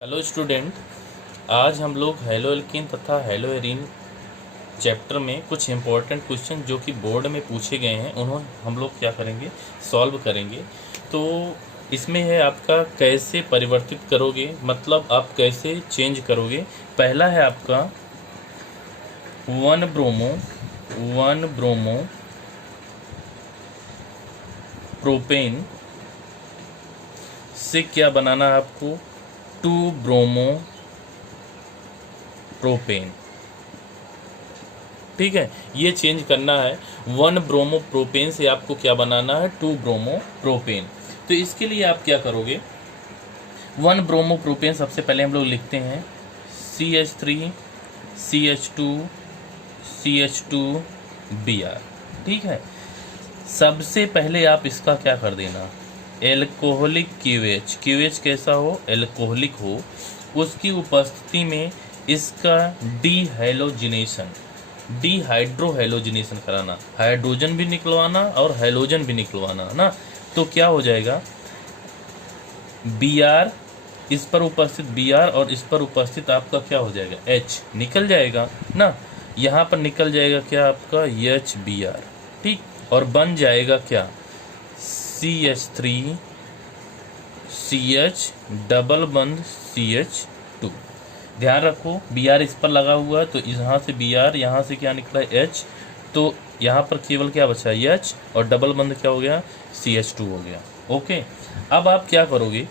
Hello student, आज हम लोग हेलो एल्कीन तथा हेलो एरीन चैप्टर में कुछ इम्पोर्टेंट क्वेश्चन जो कि बोर्ड में पूछे गए हैं उन्होंने हम लोग क्या करेंगे, सॉल्व करेंगे। तो इसमें है आपका कैसे परिवर्तित करोगे, मतलब आप कैसे चेंज करोगे। पहला है आपका 1 ब्रोमो प्रोपेन से क्या बनाना है आपको, 2 ब्रोमो प्रोपेन। ठीक है, ये चेंज करना है। 1 ब्रोमो प्रोपेन से आपको क्या बनाना है, 2 ब्रोमो प्रोपेन। तो इसके लिए आप क्या करोगे, 1 ब्रोमो प्रोपेन सबसे पहले हम लोग लिखते हैं CH3 CH2 CH2 Br। ठीक है, सबसे पहले आप इसका क्या कर देना, एल्कोहलिक क्यूएच कैसा हो, एल्कोहलिक हो, उसकी उपस्थिति में इसका डिहाइड्रोहेलोजिनेशन कराना, हाइड्रोजन भी निकलवाना और हेलोजन भी निकलवाना ना। तो क्या हो जाएगा, Br, इस पर उपस्थित Br और इस पर उपस्थित आपका क्या हो जाएगा, H निकल जाएगा ना। यहाँ पर निकल जाएगा क्या आपका HBr। ठीक, और बन जाएगा क्या, CH3 CH डबल बंद CH2। ध्यान रखो Br इस पर लगा हुआ है, तो यहाँ से Br, यहाँ से क्या निकला H, तो यहाँ पर केवल क्या बचा H और डबल बंद क्या हो गया, CH2 हो गया। ओके, अब आप क्या करोगे,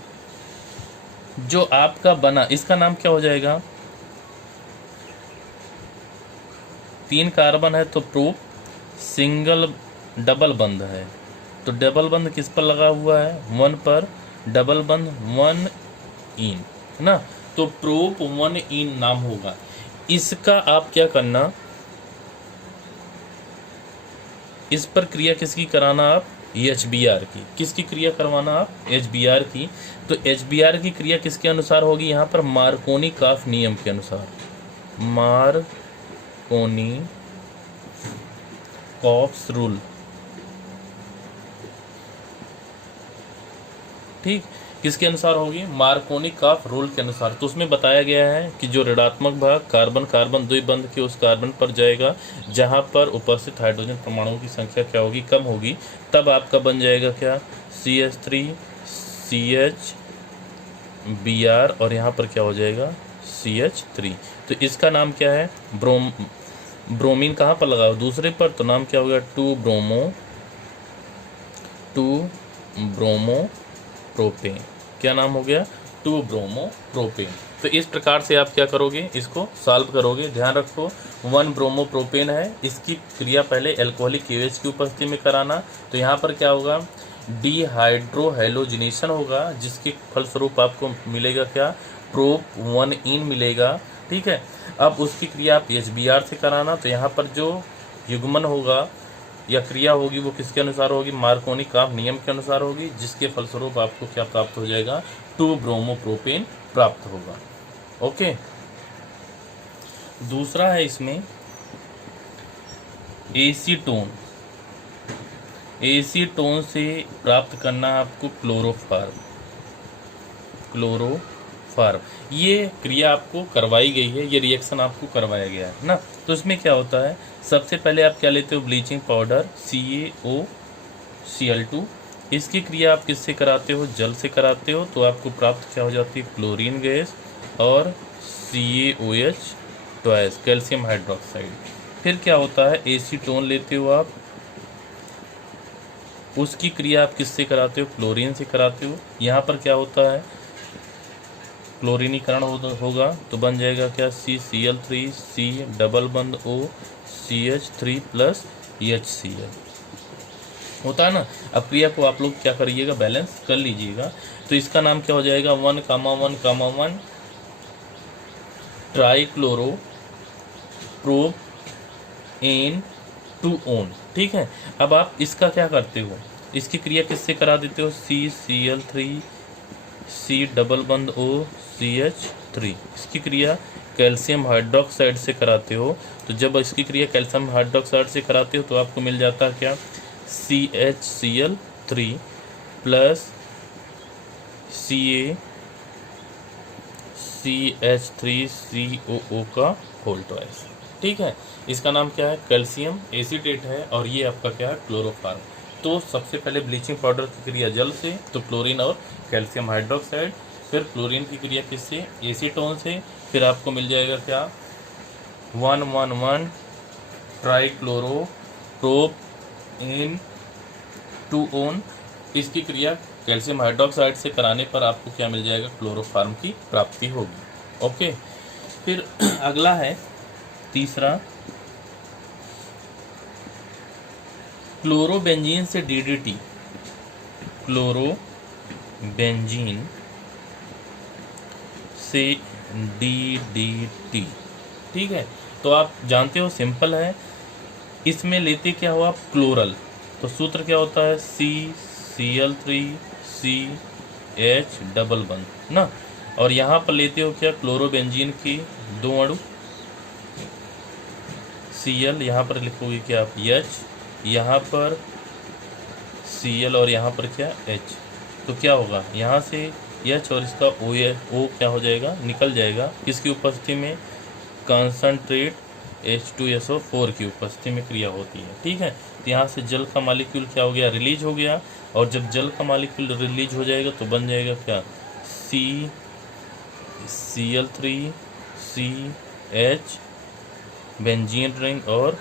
जो आपका बना इसका नाम क्या हो जाएगा, 3 कार्बन है तो प्रोप, सिंगल डबल बंद है तो डबल बंद किस पर लगा हुआ है, 1 पर, डबल बंद 1 इन ना, तो प्रोप 1 इन नाम होगा। इसका आप क्या करना, इस पर क्रिया किसकी कराना आप, HBr की। किसकी क्रिया करवाना आप, HBr की। तो HBr की क्रिया किसके अनुसार होगी, यहाँ पर मार्कोनी काफ नियम के अनुसार, मार्कोनी कॉफ्स रूल। ठीक, किसके अनुसार होगी, मार्कोनी काफ रूल के अनुसार। तो उसमें बताया गया है कि जो ऋणात्मक भाग कार्बन कार्बन द्विबंध के उस कार्बन पर जाएगा जहां पर उपस्थित हाइड्रोजन परमाणुओं की संख्या क्या होगी, कम होगी, तब आपका बन जाएगा क्या, CH3 CH Br और यहाँ पर क्या हो जाएगा CH3। तो इसका नाम क्या है, ब्रोमीन कहाँ पर लगा हो, दूसरे पर, तो नाम क्या हो गया, 2 ब्रोमो प्रोपेन। क्या नाम हो गया, 2 ब्रोमो प्रोपेन। तो इस प्रकार से आप क्या करोगे, इसको सॉल्व करोगे। ध्यान रखो 1 ब्रोमो प्रोपेन है, इसकी क्रिया पहले एल्कोहलिक KOH की उपस्थिति में कराना, तो यहाँ पर क्या होगा, डिहाइड्रोहेलोजिनेशन होगा, जिसके फलस्वरूप आपको मिलेगा क्या, प्रोप 1 इन मिलेगा। ठीक है, अब उसकी क्रिया आप HBr से कराना, तो यहाँ पर जो युग्मन होगा या क्रिया होगी वो किसके अनुसार होगी, मार्कोनी काफ नियम के अनुसार होगी, जिसके फलस्वरूप आपको क्या प्राप्त हो जाएगा, 2 ब्रोमो प्रोपेन प्राप्त होगा। ओके, दूसरा है इसमें एसीटोन। एसीटोन से प्राप्त करना है आपको क्लोरोफार्म। ये क्रिया आपको करवाई गई है, ये रिएक्शन आपको करवाया गया है ना। तो इसमें क्या होता है, सबसे पहले आप क्या लेते हो, ब्लीचिंग पाउडर CaOCl2। इसकी क्रिया आप किससे कराते हो, जल से कराते हो, तो आपको प्राप्त क्या हो जाती है, क्लोरीन गैस और CaOH ट्वाइस, कैल्शियम हाइड्रोक्साइड। फिर क्या होता है, एसीटोन लेते हो आप, उसकी क्रिया आप किससे कराते हो, क्लोरीन से कराते हो। यहाँ पर क्या होता है, क्लोरीनीकरण होगा, तो बन जाएगा क्या, CCl3 C डबल बंद O CH3 प्लस HCl होता है ना। अब क्रिया को आप लोग क्या करिएगा, बैलेंस कर लीजिएगा। तो इसका नाम क्या हो जाएगा, 1,1,1 ट्राइक्लोरो प्रोप एन 2 ओन। ठीक है, अब आप इसका क्या करते हो, इसकी क्रिया किससे करा देते हो, CCl3 C डबल बंद O CH3। इसकी क्रिया कैल्शियम हाइड्रोक्साइड से कराते हो, तो जब इसकी क्रिया कैल्शियम हाइड्रोक्साइड से कराते हो तो आपको मिल जाता है क्या, CHCl3 प्लस CH3COO का होल ट्वाइस। ठीक है, इसका नाम क्या है, कैल्शियम एसीटेट है, और ये आपका क्या है, क्लोरोफार्म। तो सबसे पहले ब्लीचिंग पाउडर की क्रिया जल से, तो क्लोरीन और कैल्शियम हाइड्रोक्साइड, फिर क्लोरीन की क्रिया किससे, एसीटोन से, फिर आपको मिल जाएगा क्या, 111 ट्राइक्लोरोप्रोपेन 2-ओन। इसकी क्रिया कैल्शियम हाइड्रोक्साइड से कराने पर आपको क्या मिल जाएगा, क्लोरोफार्म की प्राप्ति होगी। ओके, फिर अगला है तीसरा, क्लोरोबेंजीन से DDT, क्लोरोबेंजीन से DDT। ठीक है, तो आप जानते हो सिंपल है, इसमें लेते क्या हुआ, क्लोरल, तो सूत्र क्या होता है, CCl3CH डबल बंद ना, और यहाँ पर लेते हो क्या, क्लोरोबेंजीन की 2 अणु, Cl, यहाँ पर लिखोगे क्या आप H, यहाँ पर Cl और यहाँ पर क्या H, तो क्या होगा, यहाँ से H और इसका O क्या हो जाएगा, निकल जाएगा, किसकी उपस्थिति में, कॉन्सनट्रेट H2SO4 की उपस्थिति में क्रिया होती है। ठीक है, तो यहाँ से जल का मॉलिक्यूल क्या हो गया, रिलीज हो गया, और जब जल का मॉलिक्यूल रिलीज हो जाएगा तो बन जाएगा क्या, CCl3CH बेंजीन रिंग और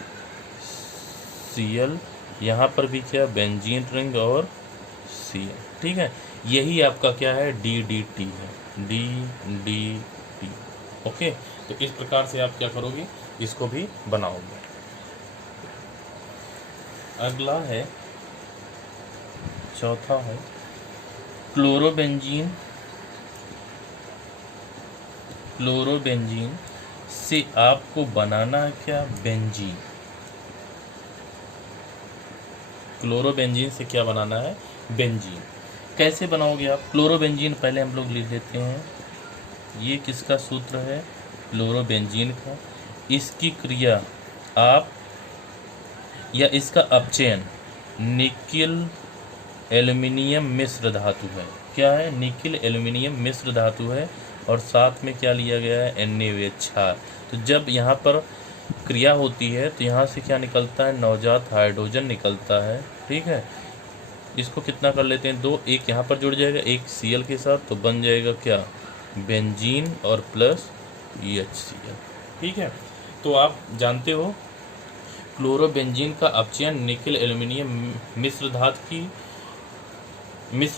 Cl, यहाँ पर भी क्या, बेंजीन रिंग और Cl। ठीक है, यही आपका क्या है, DDT है, DDT। ओके, तो इस प्रकार से आप क्या करोगे, इसको भी बनाओगे। अगला है, चौथा है क्लोरोबेंजीन से आपको बनाना है क्या, बेंजीन। क्लोरोबेंजीन से क्या बनाना है, बेंजीन। कैसे बनाओगे आप, क्लोरोबेंजीन पहले हम लोग लिख लेते हैं, ये किसका सूत्र है, क्लोरोबेंजीन का। इसकी क्रिया आप या इसका अपचयन निकिल एल्युमिनियम मिश्र धातु है, क्या है, निकिल एल्युमिनियम मिश्र धातु है, और साथ में क्या लिया गया है, Na क्षार। तो जब यहाँ पर क्रिया होती है तो यहाँ से क्या निकलता है, नवजात हाइड्रोजन निकलता है। ठीक है, इसको कितना कर लेते हैं, 2, एक यहाँ पर जुड़ जाएगा, एक Cl के साथ, तो बन जाएगा क्या, बेंजीन और प्लस HCl। ठीक है, तो आप जानते हो क्लोरोबेंजीन का अपचयन निकिल एल्युमिनियम मिश्र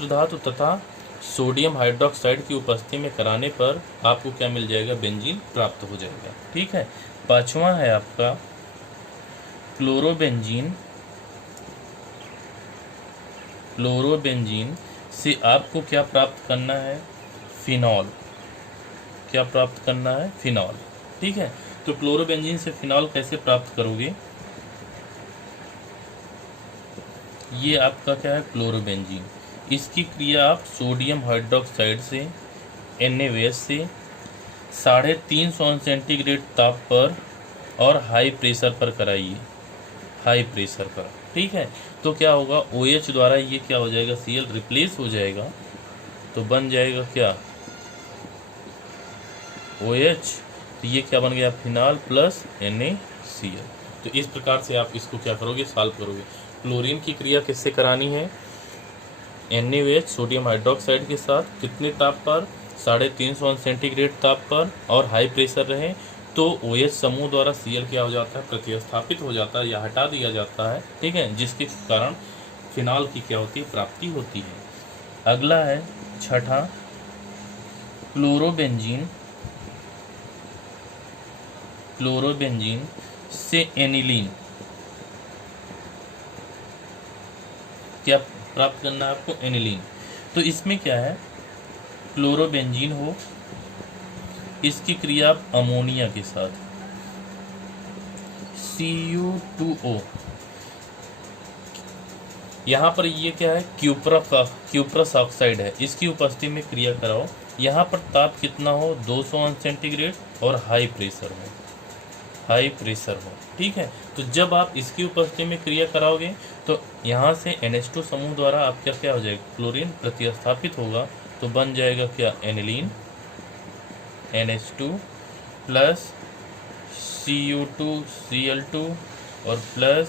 धातु तथा सोडियम हाइड्रोक्साइड की उपस्थिति में कराने पर आपको क्या मिल जाएगा, बेंजीन प्राप्त हो जाएगा। ठीक है, पांचवा है आपका क्लोरोबेंजीन से आपको क्या प्राप्त करना है, फिनॉल। क्या प्राप्त करना है, फिनॉल। ठीक है, तो क्लोरोबेंजीन से फिनॉल कैसे प्राप्त करोगे, ये आपका क्या है, क्लोरोबेंजीन। इसकी क्रिया आप सोडियम हाइड्रोक्साइड से NaOH से 350 सेंटीग्रेड ताप पर और हाई प्रेशर पर कराइए, हाई प्रेशर पर। ठीक है, तो क्या होगा, OH द्वारा ये क्या हो जाएगा, Cl रिप्लेस हो जाएगा, तो बन जाएगा क्या, OH, तो ये क्या बन गया, फिनॉल प्लस NaCl। तो इस प्रकार से आप इसको क्या करोगे, सॉल्व करोगे। क्लोरीन की क्रिया किससे करानी है, NaOH सोडियम हाइड्रोक्साइड के साथ, कितने ताप पर, 350 सेंटीग्रेड ताप पर और हाई प्रेशर रहे, तो OH समूह द्वारा Cl क्या हो जाता है, प्रतिस्थापित हो जाता है या हटा दिया जाता है। ठीक है, जिसके कारण फिनॉल की क्या होती है, प्राप्ति होती है। अगला है छठा, क्लोरोबेंजीन से एनिलीन। क्या प्राप्त करना है आपको, एनिलीन। तो इसमें क्या है, क्लोरोबेंजीन हो, इसकी क्रिया आप अमोनिया के साथ Cu2O, यहाँ पर ये क्या है, क्यूप्रस ऑक्साइड है, इसकी उपस्थिति में क्रिया कराओ। यहाँ पर ताप कितना हो, 200 सेंटीग्रेड और हाई प्रेशर हो। ठीक है, तो जब आप इसकी उपस्थिति में क्रिया कराओगे तो यहाँ से NH2 समूह द्वारा आपका क्या हो जाएगा, क्लोरीन प्रतिस्थापित होगा, तो बन जाएगा क्या, एनिलीन NH2 प्लस Cu2Cl2 और प्लस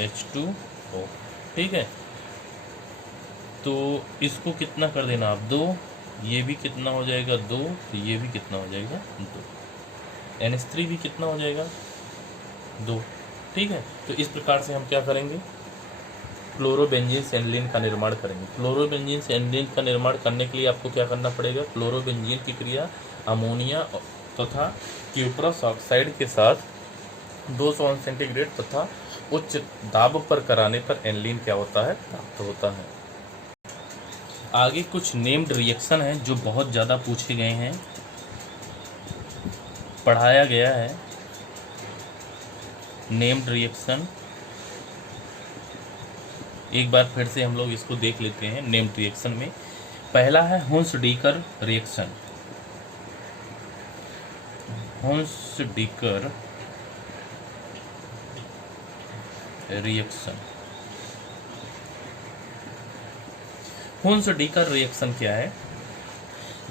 H2O। ठीक है, तो इसको कितना कर देना आप 2, ये भी कितना हो जाएगा 2, तो ये भी कितना हो जाएगा 2, NH3 भी कितना हो जाएगा 2। ठीक है, तो इस प्रकार से हम क्या करेंगे, क्लोरोबेंजीन से एनिलीन का निर्माण करेंगे। क्लोरोबेंजीन से एनिलीन का निर्माण करने के लिए आपको क्या करना पड़ेगा, क्लोरोबेंजीन की क्रिया अमोनिया तथा क्यूप्रस ऑक्साइड के साथ 200 सेंटीग्रेड तथा उच्च दाब पर कराने पर एनिलीन क्या होता है, प्राप्त होता है। आगे कुछ नेम्ड रिएक्शन हैं जो बहुत ज़्यादा पूछे गए हैं, पढ़ाया गया है। नेम्ड रिएक्शन एक बार फिर से हम लोग इसको देख लेते हैं। नेम्ड रिएक्शन में पहला है हुंस-डीकर रिएक्शन। हुंस-डीकर रिएक्शन, हुंस-डीकर रिएक्शन क्या है,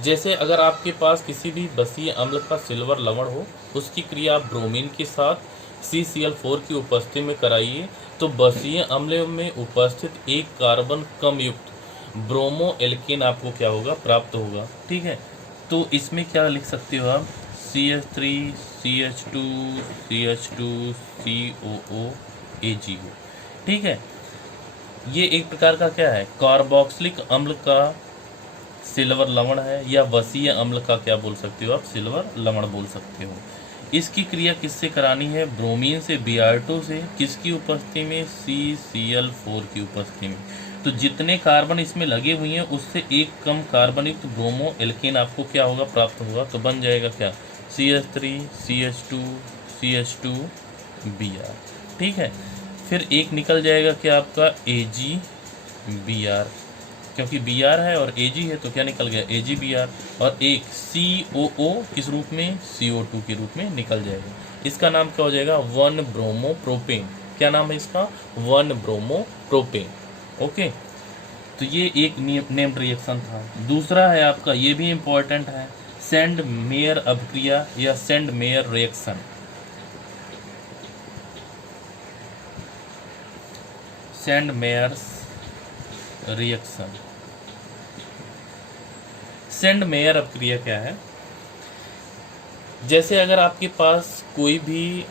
जैसे अगर आपके पास किसी भी बसीय अम्ल का सिल्वर लवण हो, उसकी क्रिया आप ब्रोमीन के साथ CCl4 की उपस्थिति में कराइए तो बसीय अम्ल में उपस्थित एक कार्बन कम युक्त ब्रोमो एल्केन आपको क्या होगा, प्राप्त होगा। ठीक है, तो इसमें क्या लिख सकते हो आप, CH3 CH2 CH2 COO AgO। ठीक है, ये एक प्रकार का क्या है, कार्बोक्सिलिक अम्ल का सिल्वर लवण है, या वसीय अम्ल का क्या बोल सकते हो आप, सिल्वर लवण बोल सकते हो। इसकी क्रिया किससे करानी है, ब्रोमीन से Br2 से, किसकी उपस्थिति में, CCl4 की उपस्थिति में। तो जितने कार्बन इसमें लगे हुए हैं उससे एक कम कार्बन युक्त ब्रोमो एल्केन आपको क्या होगा, प्राप्त होगा। तो बन जाएगा क्या, CH3 CH2 CH2 Br। ठीक है, फिर एक निकल जाएगा क्या आपका AgBr, क्योंकि Br है और Ag है तो क्या निकल गया, AgBr। और एक COO किस रूप में, CO2 के रूप में निकल जाएगा। इसका नाम क्या हो जाएगा, 1 ब्रोमो प्रोपेन। क्या नाम है इसका, 1 ब्रोमो प्रोपेन। ओके, तो ये एक नेम्ड रिएक्शन था। दूसरा है आपका, ये भी इंपॉर्टेंट है, सेंड मेयर अभिक्रिया या Sandmeyer reaction. Sandmeyer's reaction, Sandmeyer अभिक्रिया क्या है, जैसे अगर आपके पास कोई भी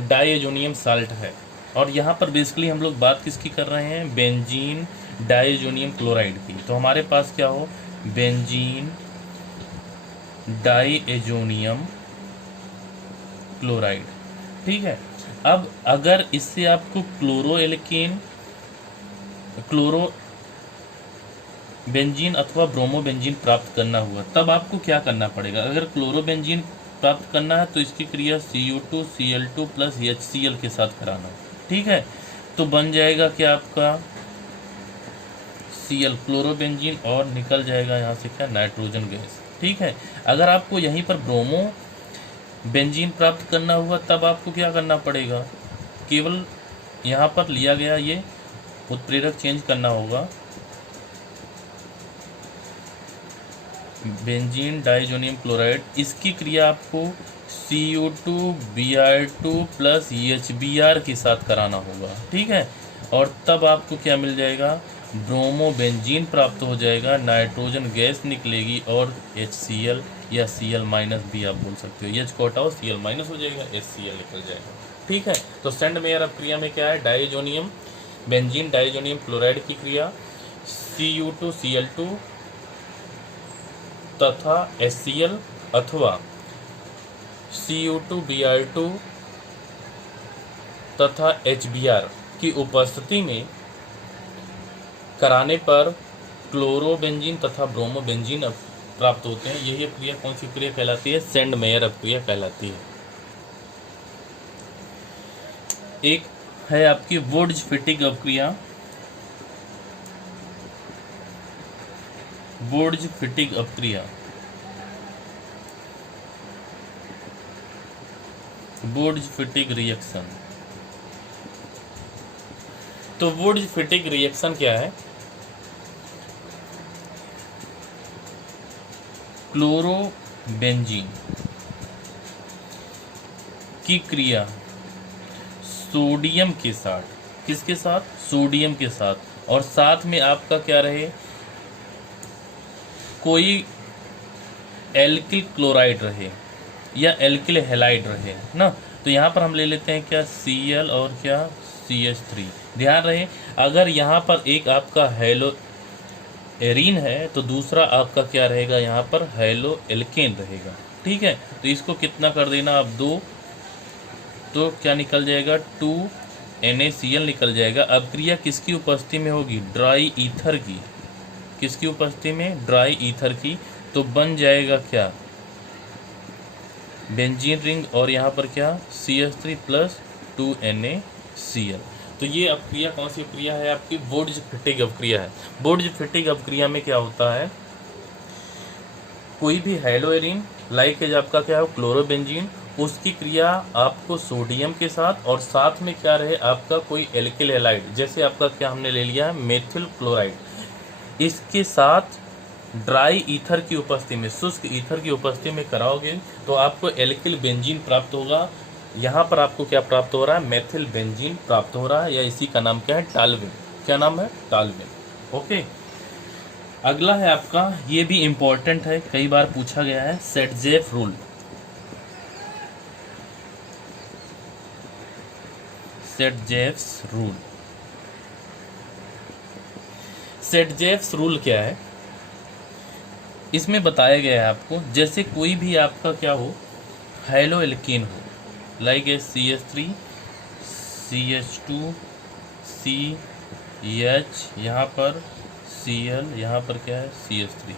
डाइएजोनियम साल्ट है, और यहाँ पर बेसिकली हम लोग बात किसकी कर रहे हैं, बेंजीन डाइएजोनियम क्लोराइड की। तो हमारे पास क्या हो, बेंजीन डाइएजोनियम क्लोराइड। ठीक है, अब अगर इससे आपको क्लोरो बेंजीन अथवा ब्रोमोबेंजीन प्राप्त करना हुआ, तब आपको क्या करना पड़ेगा। अगर क्लोरोबेंजीन प्राप्त करना है तो इसकी क्रिया Cu2 Cl2 प्लस HCl के साथ कराना है। ठीक है, तो बन जाएगा क्या आपका Cl क्लोरोबेंजीन और निकल जाएगा यहाँ से क्या, नाइट्रोजन गैस। ठीक है, अगर आपको यहीं पर ब्रोमो बेंजीन प्राप्त करना हुआ तब आपको क्या करना पड़ेगा, केवल यहाँ पर लिया गया ये उत्प्रेरक चेंज करना होगा, बेंजीन डाइजोनियम क्लोराइड, इसकी क्रिया आपको Cu2 Br2 प्लस HBr के साथ कराना होगा। ठीक है, और तब आपको क्या मिल जाएगा, ब्रोमोबेंजीन प्राप्त हो जाएगा, नाइट्रोजन गैस निकलेगी और HCl या Cl माइनस भी आप बोल सकते हो, H को हटाओ Cl माइनस हो जाएगा, HCl निकल जाएगा। ठीक है, तो सेंड मेयर क्रिया में क्या है, डाइजोनियम बेंजीन डाइजोनियम क्लोराइड की क्रिया Cu2 Cl2 तथा HCl अथवा Cu2 Br2 तथा HBr की उपस्थिति में कराने पर क्लोरोबेंजीन तथा ब्रोमोबेंजीन प्राप्त होते हैं। यही क्रिया कौन सी क्रिया कहलाती है, सेंड मेयर क्रिया कहलाती है। एक है आपकी वुर्ट्ज-फिटिग अपक्रिया, वुर्ट्ज-फिटिग अपक्रिया, वुर्ट्ज-फिटिग रिएक्शन। तो वुर्ट्ज-फिटिग रिएक्शन क्या है, बेंजीन की क्रिया सोडियम के साथ, किसके साथ, सोडियम के साथ, और साथ में आपका क्या रहे, कोई एल्किल क्लोराइड रहे या एल्किल हैलाइड रहे ना, तो यहाँ पर हम ले लेते हैं क्या, Cl और क्या CH3। ध्यान रहे अगर यहाँ पर एक आपका हेलो एरीन है तो दूसरा आपका क्या रहेगा, यहाँ पर हेलो एल्केन रहेगा। ठीक है, तो इसको कितना कर देना आप, 2, तो क्या निकल जाएगा, 2NaCl निकल जाएगा। अब क्रिया किसकी उपस्थिति में होगी, ड्राई ईथर की, किसकी उपस्थिति में, ड्राई ईथर की, तो बन जाएगा क्या, बेंजीन रिंग, और यहाँ पर क्या, CH3 प्लस 2NaCl। तो ये अपक्रिया कौन सी अपक्रिया है आपकी, वुर्ट्ज-फिटिग अपक्रिया है। वुर्ट्ज-फिटिग अपक्रिया में क्या होता है, कोई भी हेलोएरिन लाइक एज आपका क्या है, क्लोरोबेंजीन, उसकी क्रिया आपको सोडियम के साथ और साथ में क्या रहे आपका कोई एल्किल हैलाइड, जैसे आपका क्या हमने ले लिया है मेथिल क्लोराइड, इसके साथ ड्राई ईथर की उपस्थिति में, शुष्क ईथर की उपस्थिति में कराओगे तो आपको एल्किल बेंजीन प्राप्त होगा। यहाँ पर आपको क्या प्राप्त हो रहा है, मेथिल बेंजीन प्राप्त हो रहा है, या इसी का नाम क्या है, टालविन। क्या नाम है, टालविन। ओके, अगला है आपका, ये भी इंपॉर्टेंट है, कई बार पूछा गया है, सेटजेफ रूल। सेटजेफ्स रूल, सेटजेफ्स रूल क्या है, इसमें बताया गया है आपको, जैसे कोई भी आपका क्या हो, हेलो एल्केन हो, like a CH3 CH2 CH, यहाँ पर Cl, यहाँ पर क्या है CH3।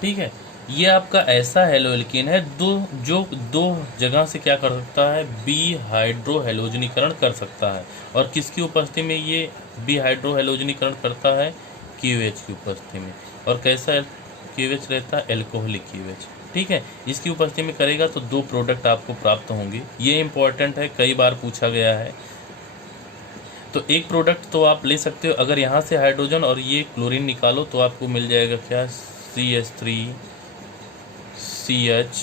ठीक है, ये आपका ऐसा हेलो एल्केन है जो दो जगह से क्या कर सकता है, बी हाइड्रो हेलोजनीकरण कर सकता है, और किसकी उपस्थिति में ये बी हाइड्रो हेलोजनीकरण करता है, QH की उपस्थिति में, और कैसा QH रहता है, एल्कोहलिक QH। ठीक है, इसकी उपस्थिति में करेगा तो 2 प्रोडक्ट आपको प्राप्त होंगे। ये इंपॉर्टेंट है, कई बार पूछा गया है। तो एक प्रोडक्ट तो आप ले सकते हो, अगर यहाँ से हाइड्रोजन और ये क्लोरीन निकालो तो आपको मिल जाएगा क्या, CH3 CH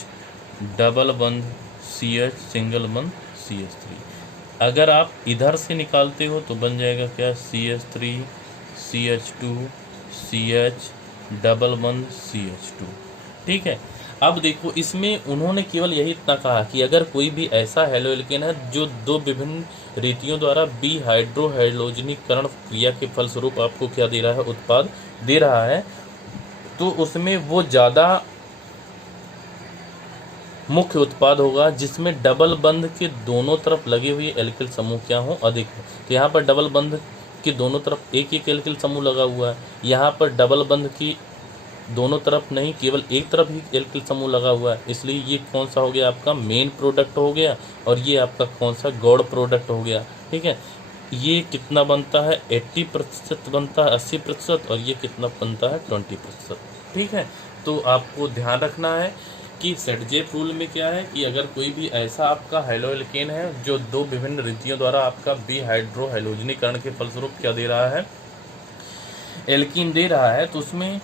डबल बंध CH सिंगल बंध CH3। अगर आप इधर से निकालते हो तो बन जाएगा क्या, CH3 CH2 CH डबल बंध CH2। ठीक है, अब देखो इसमें उन्होंने केवल यही इतना कहा कि अगर कोई भी ऐसा हेलो एल्केन है जो 2 विभिन्न रीतियों द्वारा बी हाइड्रो हेलोजनीकरण क्रिया के फलस्वरूप आपको क्या दे रहा है, उत्पाद दे रहा है, तो उसमें वो ज़्यादा मुख्य उत्पाद होगा जिसमें डबल बंध के दोनों तरफ लगे हुए एल्किल समूह क्या हो, अधिक हो। तो यहाँ पर डबल बंध के दोनों तरफ एक एक एल्किल समूह लगा हुआ है, यहाँ पर डबल बंध की दोनों तरफ नहीं, केवल एक तरफ ही एल्किल समूह लगा हुआ है, इसलिए ये कौन सा हो गया आपका, मेन प्रोडक्ट हो गया, और ये आपका कौन सा, गौड़ प्रोडक्ट हो गया। ठीक है, ये कितना बनता है, 80% बनता है, 80%, और ये कितना बनता है, 20%। ठीक है, तो आपको ध्यान रखना है कि सेटजेफ रूल में क्या है कि अगर कोई भी ऐसा आपका हेलो एल्केन है जो 2 विभिन्न रीतियों द्वारा आपका बी हाइड्रो हेलोजनीकरण के फलस्वरूप क्या दे रहा है, एल्कीन दे रहा है, तो उसमें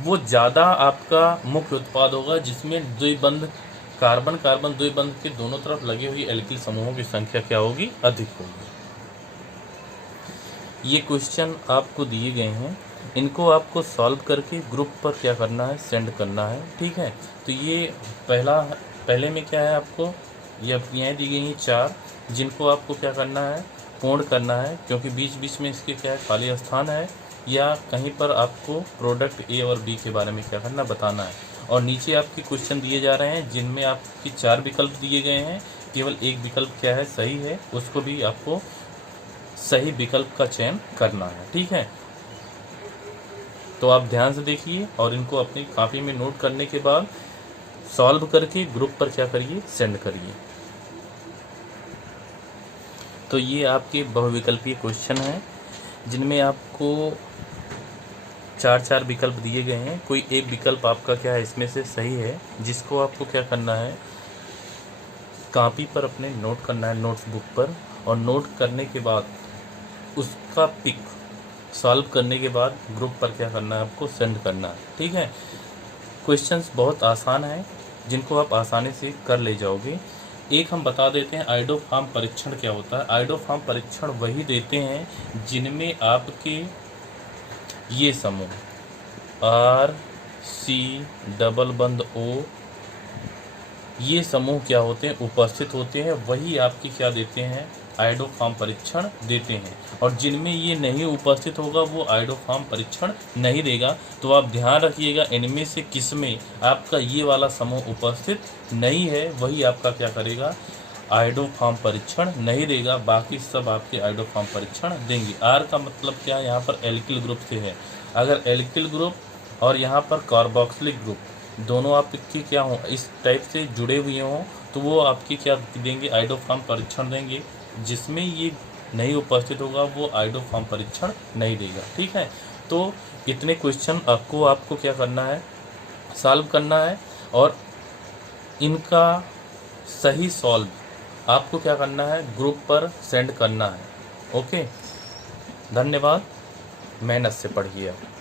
वो ज़्यादा आपका मुख्य उत्पाद होगा जिसमें द्विबंध कार्बन कार्बन द्विबंध के दोनों तरफ लगी हुई एल्किल समूहों की संख्या क्या होगी, अधिक होगी। ये क्वेश्चन आपको दिए गए हैं, इनको आपको सॉल्व करके ग्रुप पर क्या करना है, सेंड करना है। ठीक है, तो ये पहले में क्या है, आपको ये अपक्रियाएँ दी गई हैं 4, जिनको आपको क्या करना है, पूर्ण करना है, क्योंकि बीच बीच में इसके क्या है, खाली स्थान है, या कहीं पर आपको प्रोडक्ट ए और बी के बारे में क्या करना, बताना है। और नीचे आपके क्वेश्चन दिए जा रहे हैं जिनमें आपकी 4 विकल्प दिए गए हैं, केवल एक विकल्प क्या है, सही है, उसको भी आपको सही विकल्प का चयन करना है। ठीक है, तो आप ध्यान से देखिए और इनको अपनी कॉपी में नोट करने के बाद सॉल्व करके ग्रुप पर क्या करिए, सेंड करिए। तो ये आपके बहुविकल्पीय क्वेश्चन हैं जिनमें आपको 4 विकल्प दिए गए हैं, कोई एक विकल्प आपका क्या है इसमें से सही है, जिसको आपको क्या करना है, कॉपी पर अपने नोट करना है, नोट्स बुक पर, और नोट करने के बाद उसका पिक सॉल्व करने के बाद ग्रुप पर क्या करना है, आपको सेंड करना है। ठीक है, क्वेश्चंस बहुत आसान है, जिनको आप आसानी से कर ले जाओगे। एक हम बता देते हैं आइडोफार्म परीक्षण क्या होता है। आइडोफार्म परीक्षण वही देते हैं जिनमें आपके ये समूह आर सी डबल बंद ओ, ये समूह क्या होते हैं, उपस्थित होते हैं, वही आपकी क्या देते हैं, आइडोफार्म परीक्षण देते हैं। और जिनमें ये नहीं उपस्थित होगा वो आइडोफार्म परीक्षण नहीं देगा। तो आप ध्यान रखिएगा, इनमें से किसमें आपका ये वाला समूह उपस्थित नहीं है वही आपका क्या करेगा, आइडोफार्म परीक्षण नहीं देगा। बाकी सब आपके आइडोफार्म परीक्षण देंगे। आर का मतलब क्या है, यहाँ पर एल्किल ग्रुप से है। अगर एल्किल ग्रुप और यहाँ पर कार्बोक्सिलिक ग्रुप दोनों आपके क्या हो, इस टाइप से जुड़े हुए हों, तो वो आपकी क्या देंगे, आइडोफार्म परीक्षण देंगे। जिसमें ये नहीं उपस्थित होगा वो आइडोफार्म परीक्षण नहीं देगा। ठीक है, तो इतने क्वेश्चन आपको क्या करना है, सॉल्व करना है, और इनका सही सॉल्व आपको क्या करना है, ग्रुप पर सेंड करना है। ओके, धन्यवाद, मेहनत से पढ़िए आप।